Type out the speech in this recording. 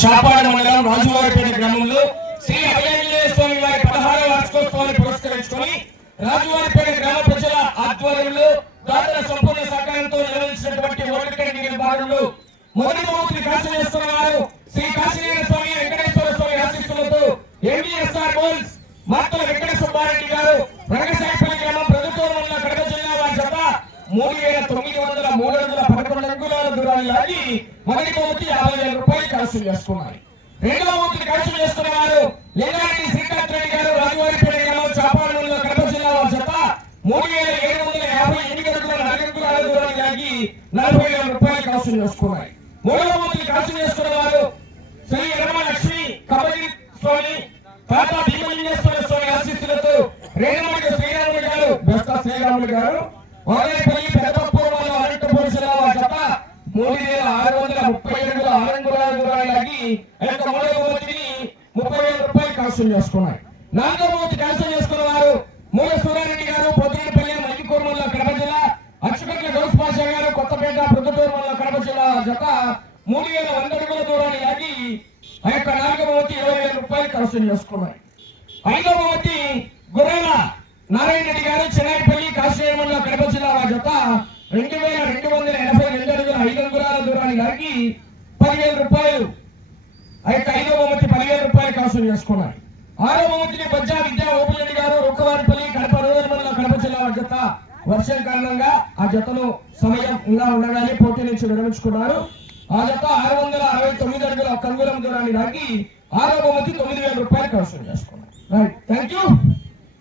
చాపాడ మండలం రాజువారిపేట గ్రామంలో శ్రీ అభయాంజనేయ స్వామి వారి పదహారవ వార్షికోత్సవాన్ని పురస్కరించుకొని రాజువారిపేట గ్రామ ప్రజల ఆధ్వర్యంలో దాతల సంపూర్ణ సహకారంతో నిర్వహించినటువంటి ఓటకడి భాగంలో మొదటి మూర్తి కాశీ వారు శ్రీ కాశీనారాయణ స్వామి వెంకటేశ్వర స్వామి ఆశీస్సులతో ఎంబీఎస్ఆర్ గోల్స్ మాతల వెంకట సుబ్బారెడ్డి గారు రంగసాయపల్లి గ్రామం ప్రభుత్వం వల్ల కడప జిల్లా వారి జత మూడు వేల తొమ్మిది వందల మూడు వందల పదకొండు అంగుళాల దూరాన్ని లాగి మొదటి బహుమతి యాభై వేల రూపాయలు ఖర్చు చేసుకున్నారు. రెండవ బహుమతిని ఖర్చు చేస్తున్న వారు శ్రీకాంత్ రెడ్డి గారు రాజువారిపేట గ్రామం చాపాడులో కడప జిల్లా వారి జత మూడు వేల ఏడు వందల యాభై ఎనిమిది అడుగుల నాలుగు అంగుళాల దూరాన్ని లాగి నలభై వేల రూపాయలు ఖర్చు చేసుకున్నారు. మూడవ బహుమతిని ఖర్చు చేస్తున్న వారు శ్రీ యనమ లక్ష్మి కబడ్డీ స్వామి తాత భీమలింగేశ్వర స్వామి ఆశీస్సులతో రేణుమూడి శ్రీరాముడు గారు బెస్త శ్రీరాముడు గారు వారేపల్లి పెదపూర్వంలో అనంతపురం జిల్లా వారి జత మూడు వేల ఆరు వందల ముప్పై ఏడు ఆరంగుల దూరాలకి యొక్క మూడవ ముప్పై వేల రూపాయలు కాసం చేసుకున్నారు. నాలుగవ బహుమతి చేసుకున్న వారు మూల సూర్యారెడ్డి గారు పొద్దునపల్లి మల్లికూర్మల్లో కడప జిల్లా అచ్చుకట్ల గౌస్ పాషా గారు కొత్తపేట ప్రొద్దుటూర్మల్లో కడప జిల్లా జత మూడు వేల వంద అడుగుల దూరాన్ని లాగి ఆ యొక్క నాలుగవ ఇరవై వేల రూపాయలు కలసం చేసుకున్నారు. ఐదవ బహుమతి గుర్రాల నారాయణ రెడ్డి గారు చెన్నైపల్లి కాశ్మీరంలో కడప జిల్లా జత రెండు వేల రెండు వందల ఎనభై రెండు అడుగుల ఐదు అంగుళాల గారికి పదివేల రూపాయలు. ఆ యొక్క ఐదవ బహుమతి పదివేల రూపాయలు కాసులు చేసుకున్నారు. ఆరో బహుమతిని బజ్జా విద్యా ఓపిరెడ్డి గారు రుక్కవారిపల్లి కడప రూరల్ కడప జిల్లా జత వర్షం కారణంగా ఆ జతలో సమయం ఇలా ఉండగానే పోటీ నుంచి విరమించుకున్నారు. ఆ జత ఆరు వందల అరవై తొమ్మిది అడుగుల కంగులం దూరాన్ని దాకి ఆరో బహుమతి తొమ్మిది వేల రూపాయలు కలసం చేసుకున్నారు. Right thank you